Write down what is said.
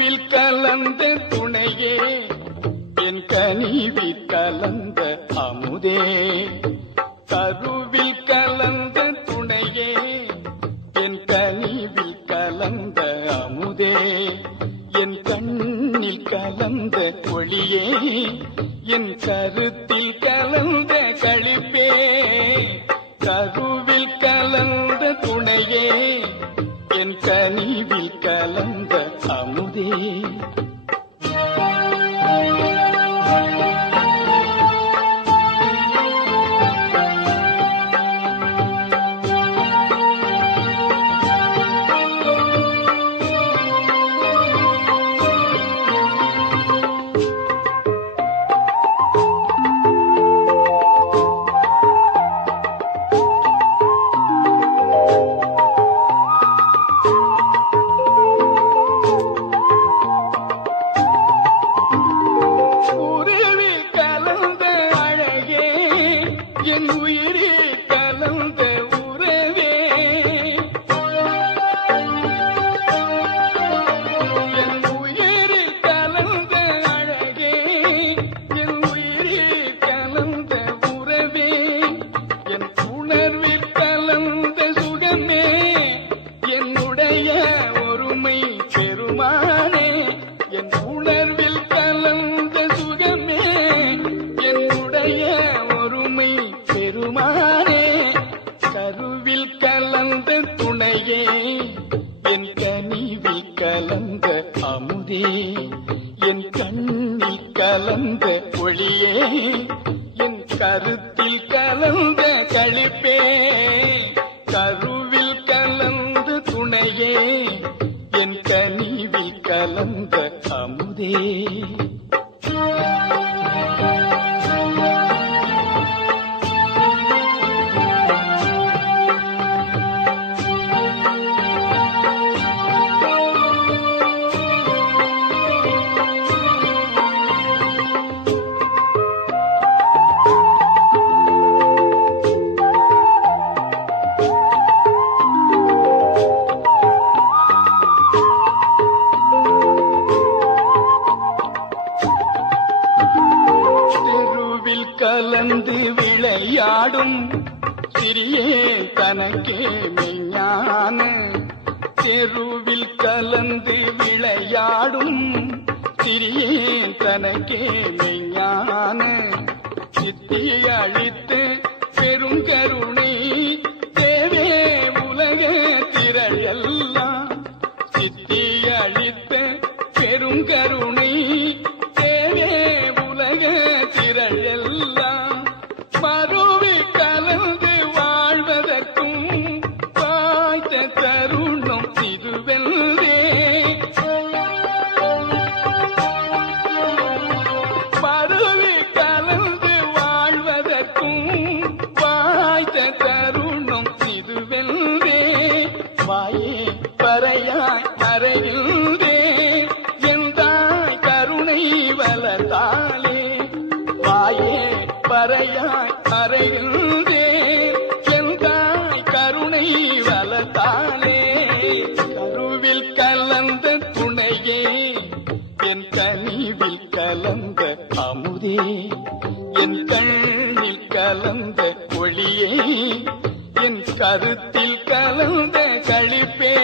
கருவில் கலந்த துணையே என் கனிவில் கலந்த அமுதே கருவில் கலந்த துணையே என் கனிவில் கலந்த அமுதே என் கண்ணில் கலந்த ஒளியே என் கருத்தில் கலந்த களிப்பே கருவில் கலந்த துணையே என் கனிவில் கலந்த அமுதே என் உயிரே கலந்த உறவே என் உயிரே கலந்த அழகே என் உயிரே கலந்த உறவே என் உணர்வில் கலந்த சுகமே என்னுடைய ஒருமை பெருமானே என் உணர்வில் கலந்த சுகமே என்னுடைய ஒருமை பெருமானே கருவில் கலந்த துணையே என் கனிவில் கலந்த அமுதே என் கண்ணில் கலந்த ஒளியே என் கருத்தில் கலந்த களிப்பே கருவில் கலந்த துணையே என் கனிவில் கலந்த அமுதே கலந்து விளையாடும் சிறியே தனக்கே மெய்ஞான தெருவில் கலந்து விளையாடும் சிறியே தனக்கே மெய்ஞான சித்தி அழித்து பெருங்கருணை தேவே உலக திரள் எல்லாம் சித்தி அழித்த பெருங்கருணை தேவே உலக திரள் எல்லாம் மறுவி கலந்து வாழ்வதற்கும் வாய்த்த தருணம் இதுவெல்லே மறுவி கலந்து வாழ்வதற்கும் வாய்த்த தருணம் இதுவெல்லே வாயே பறையாய் அறையில்தே எந்தாய் கருணை வளர்த்தாலே வாயே பறையாய் அறையில்தே எந்தாய் கருணை வளர்த்தாலே கருவில் கலந்த துணையே என் கனிவில் கலந்த அமுதே என் கண்ணில் கலந்த ஒளியே என் கருத்தில் கலந்த களிப்பே